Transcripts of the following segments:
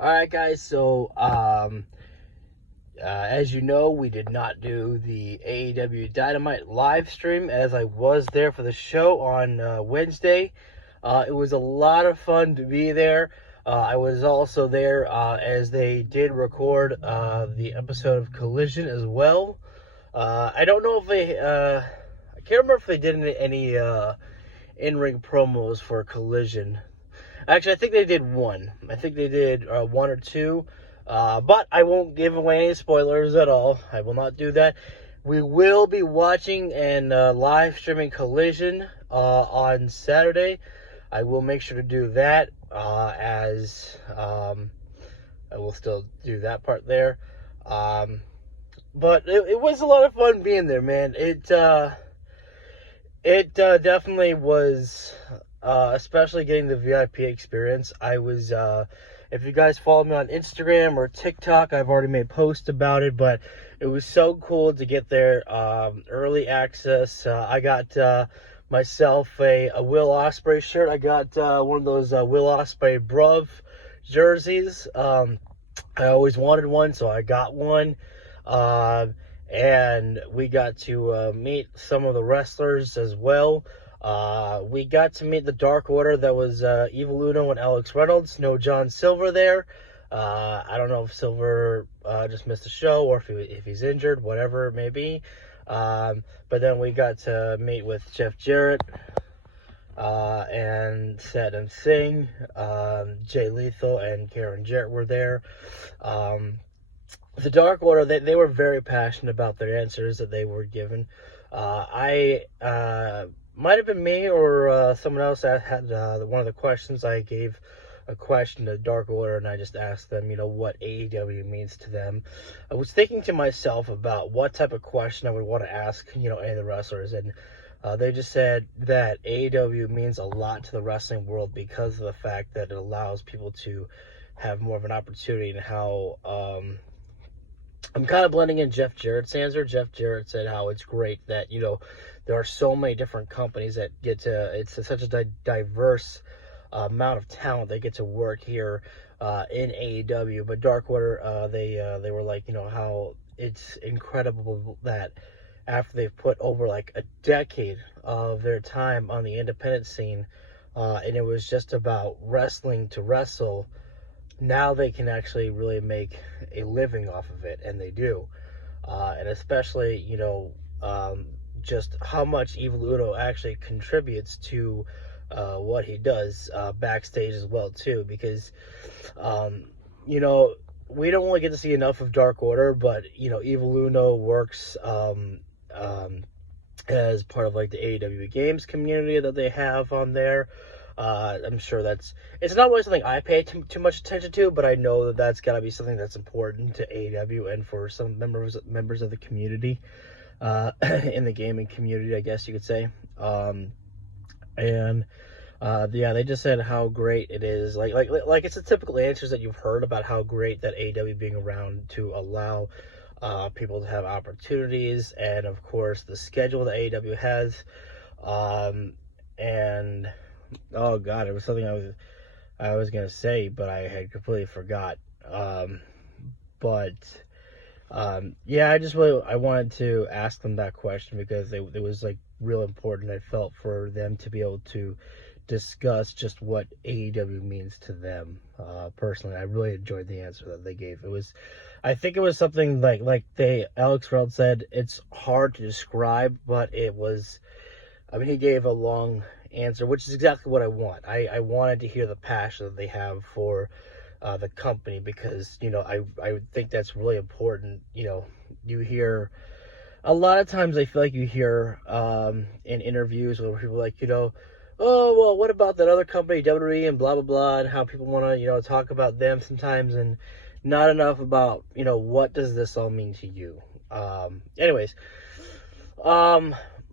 Alright guys, so as you know, we did not do the AEW Dynamite live stream as I was there for the show on Wednesday. It was a lot of fun to be there. I was also there as they did record the episode of Collision as well. I don't know if they, I can't remember if they did any in-ring promos for Collision. Actually, I think they did one. I think they did one or two. But I won't give away any spoilers at all. I will not do that. We will be watching and live streaming Collision on Saturday. I will make sure to do that as I will still do that part there. But it was a lot of fun being there, man. It definitely was, especially getting the VIP experience. I was, if you guys follow me on Instagram or TikTok, I've already made posts about it, but it was so cool to get there, early access. I got myself a Will Ospreay shirt. I got one of those Will Ospreay Bruv jerseys. I always wanted one, so I got one. And we got to meet some of the wrestlers as well. We got to meet the Dark Order. That was Evil Uno and Alex Reynolds. No John Silver there. I don't know if Silver just missed the show or if he's injured, whatever it may be. But then we got to meet with Jeff Jarrett and Saddam Singh. Jay Lethal and Karen Jarrett were there. The Dark Order, they were very passionate about their answers that they were given. I might have been me or someone else that had one of the questions. I gave a question to Dark Order, and I just asked them, what AEW means to them. I was thinking to myself about what type of question I would want to ask, any of the wrestlers, and they just said that AEW means a lot to the wrestling world because of the fact that it allows people to have more of an opportunity, and how I'm kind of blending in Jeff Jarrett's answer. Jeff Jarrett said how it's great that, there are so many different companies that get to, it's such a diverse amount of talent that get to work here in AEW. But Dark Order, they were like, how it's incredible that after they've put over like a decade of their time on the independent scene, and it was just about wrestling to wrestle, now they can actually really make a living off of it, and they do. And especially, just how much Evil Uno actually contributes to what he does backstage as well, too. Because, we don't really get to see enough of Dark Order, but, Evil Uno works as part of, like, the AEW Games community that they have on there. I'm sure it's not really something I pay too much attention to, but I know that that's got to be something that's important to AEW and for some members of the community, in the gaming community, I guess you could say. Yeah, they just said how great it is. Like it's the typical answers that you've heard about how great that AEW being around to allow people to have opportunities, and of course the schedule that AEW has, and oh god, it was something I was gonna say, but I had completely forgot. Yeah, I wanted to ask them that question because it was like real important, I felt, for them to be able to discuss just what AEW means to them. Personally, I really enjoyed the answer that they gave. I think it was something like Alex Reynolds said, it's hard to describe, but it was. He gave a long answer, which is exactly what I want. I wanted to hear the passion that they have for the company, because, I think that's really important. You hear, a lot of times I feel like you hear in interviews where people are like, oh, well, what about that other company, WWE, and blah, blah, blah, and how people want to, talk about them sometimes, and not enough about, what does this all mean to you? Anyways,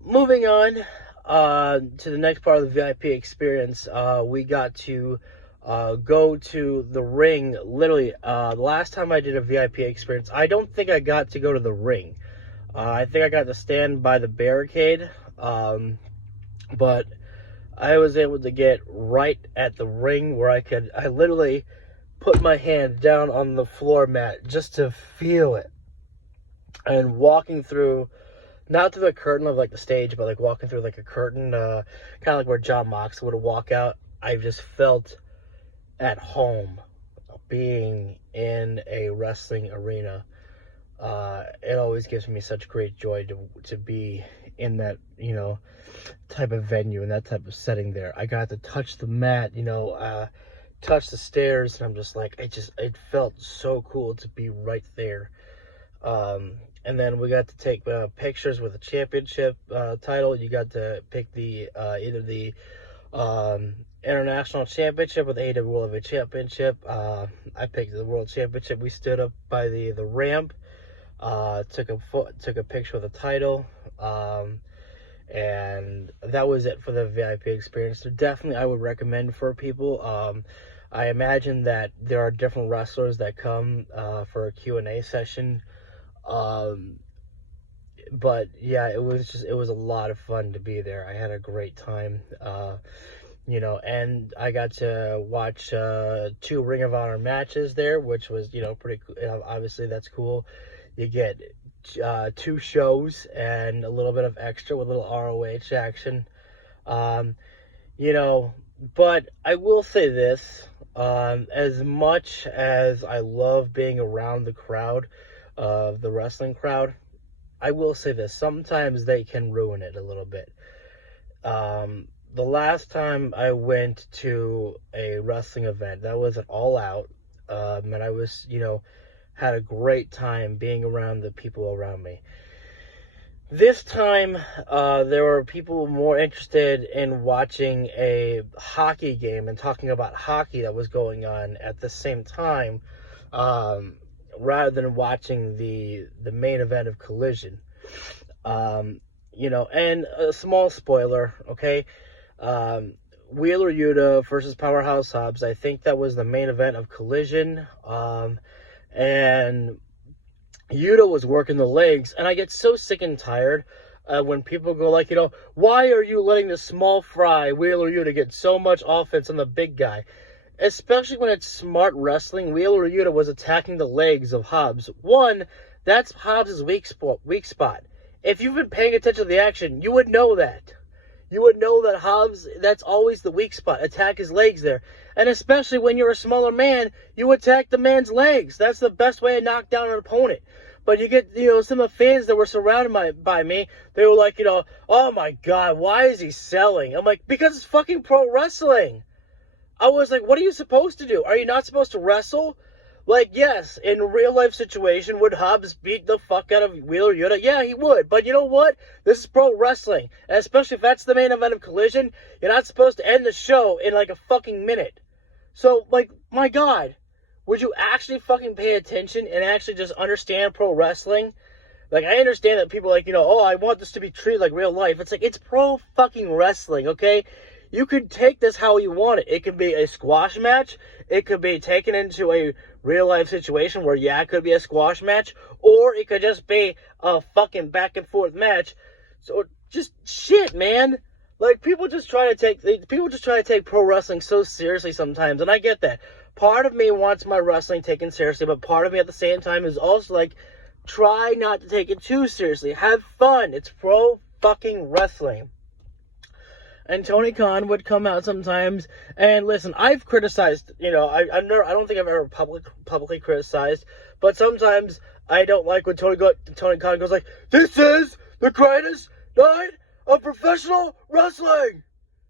moving on to the next part of the VIP experience. We got to go to the ring. Literally, the last time I did a VIP experience, I don't think I got to go to the ring. I think I got to stand by the barricade, but I was able to get right at the ring where I literally put my hand down on the floor mat just to feel it. And walking through, not through the curtain of like the stage, but like walking through like a curtain, kind of like where John Moxley would walk out. I just felt at home being in a wrestling arena. It always gives me such great joy to be in that, type of venue, in that type of setting there. I got to touch the mat, touch the stairs, and I'm just like, it felt so cool to be right there. And then we got to take pictures with the championship title. You got to pick the either the international championship or the AEW World Heavyweight Championship. I picked the World Championship. We stood up by the ramp, took a picture of the title, and that was it for the VIP experience. So definitely, I would recommend for people. I imagine that there are different wrestlers that come for a Q&A session. But yeah, it was a lot of fun to be there. I had a great time, and I got to watch 2 Ring of Honor matches there, which was, pretty cool. Obviously, that's cool. You get 2 shows and a little bit of extra with a little ROH action. But I will say this, as much as I love being around the crowd, the wrestling crowd, I will say this, sometimes they can ruin it a little bit. The last time I went to a wrestling event, that was an All Out, and I was, had a great time being around the people around me. This time, there were people more interested in watching a hockey game and talking about hockey that was going on at the same time, rather than watching the main event of Collision. And a small spoiler, okay? Wheeler Yuta versus Powerhouse Hobbs. I think that was the main event of Collision. And Yuta was working the legs, and I get so sick and tired when people go like, why are you letting the small fry Wheeler Yuta get so much offense on the big guy? Especially when it's smart wrestling. Wheeler Yuta was attacking the legs of Hobbs. One, that's Hobbs' weak spot. If you've been paying attention to the action, you would know that. You would know that Hobbs, that's always the weak spot. Attack his legs there. And especially when you're a smaller man, you attack the man's legs. That's the best way to knock down an opponent. But you get, some of the fans that were surrounded by me, they were like, oh my God, why is he selling? I'm like, because it's fucking pro wrestling. I was like, what are you supposed to do? Are you not supposed to wrestle? Like, yes, in a real life situation, would Hobbs beat the fuck out of Wheeler Yuta? Yeah, he would. But you know what? This is pro wrestling. And especially if that's the main event of Collision, you're not supposed to end the show in like a fucking minute. So, like, my God, would you actually fucking pay attention and actually just understand pro wrestling? Like, I understand that people are like, I want this to be treated like real life. It's like, it's pro fucking wrestling, okay? You can take this how you want it. It could be a squash match. It could be taken into a real-life situation where, yeah, it could be a squash match. Or it could just be a fucking back-and-forth match. So, just shit, man. Like, people just try to take pro wrestling so seriously sometimes. And I get that. Part of me wants my wrestling taken seriously. But part of me at the same time is also like, try not to take it too seriously. Have fun. It's pro fucking wrestling. And Tony Khan would come out sometimes, and listen, I've criticized, I don't think I've ever publicly criticized, but sometimes I don't like when Tony Khan goes like, this is the greatest night of professional wrestling!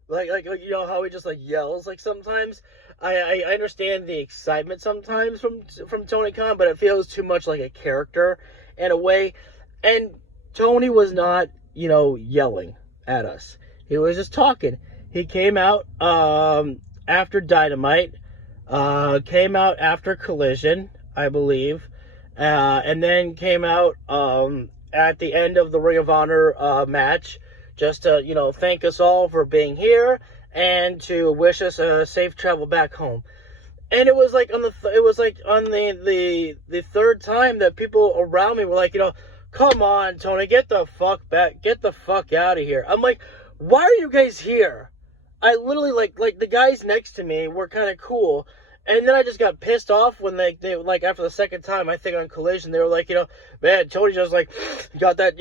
Like how he just like yells, like sometimes. I understand the excitement sometimes from Tony Khan, but it feels too much like a character in a way, and Tony was not, yelling at us. He was just talking. He came out after Dynamite, came out after Collision, I believe, and then came out at the end of the Ring of Honor match, just to thank us all for being here and to wish us a safe travel back home. And it was like on the third time that people around me were like, come on, Tony, get the fuck out of here. I'm like, why are you guys here? I literally, like the guys next to me were kind of cool, And then I just got pissed off when they like, after the second time, I think on Collision, they were like, man, Tony just like got that,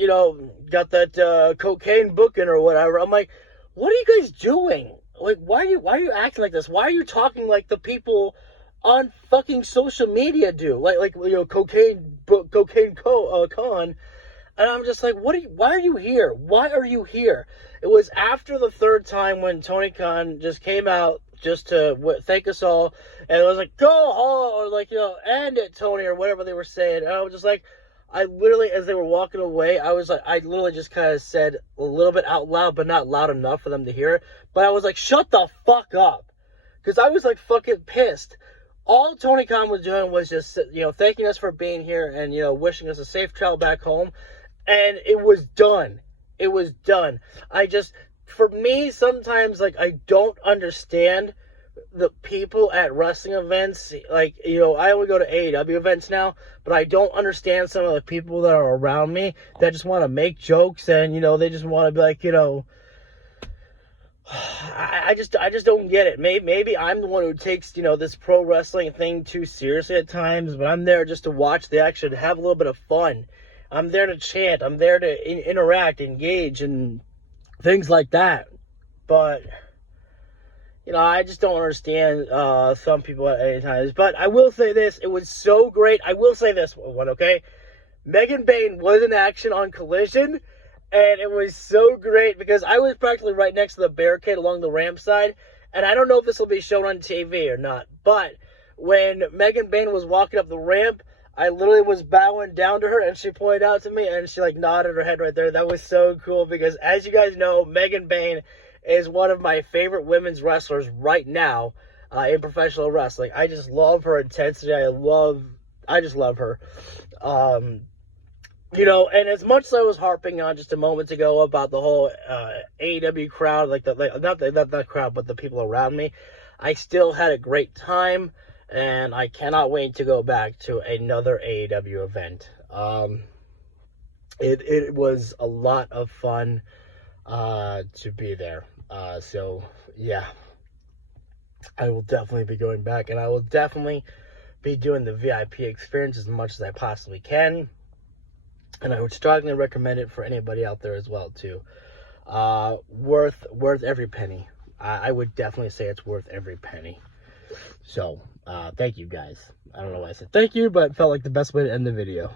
cocaine booking or whatever. I'm like, what are you guys doing? Like, why are you acting like this? Why are you talking like the people on fucking social media do? Like cocaine con. And I'm just like, why are you here? Why are you here? It was after the third time when Tony Khan just came out just to thank us all, and it was like, go home, or like, end it, Tony, or whatever they were saying. And I was just like, I literally, as they were walking away, I literally just kind of said a little bit out loud, but not loud enough for them to hear it. But I was like, shut the fuck up. Because I was like fucking pissed. All Tony Khan was doing was just, thanking us for being here and, wishing us a safe travel back home. And it was done. It was done. For me, sometimes, like, I don't understand the people at wrestling events. Like, I only go to AEW events now, but I don't understand some of the people that are around me that just want to make jokes and, they just want to be like, I just don't get it. Maybe I'm the one who takes, this pro wrestling thing too seriously at times, but I'm there just to watch the action, have a little bit of fun. I'm there to chant. I'm there to interact, engage, and things like that. But, I just don't understand some people at any times. But I will say this. It was so great. I will say this one, okay? Megan Bayne was in action on Collision. And it was so great because I was practically right next to the barricade along the ramp side. And I don't know if this will be shown on TV or not. But when Megan Bayne was walking up the ramp, I literally was bowing down to her, and she pointed out to me, and she, like, nodded her head right there. That was so cool because, as you guys know, Megan Bayne is one of my favorite women's wrestlers right now in professional wrestling. I just love her intensity. I just love her. And as much as I was harping on just a moment ago about the whole AEW crowd, not that crowd, but the people around me, I still had a great time. And I cannot wait to go back to another AEW event. It was a lot of fun to be there. So, yeah. I will definitely be going back. And I will definitely be doing the VIP experience as much as I possibly can. And I would strongly recommend it for anybody out there as well, too. Worth every penny. I would definitely say it's worth every penny. So, thank you guys. I don't know why I said thank you, but it felt like the best way to end the video.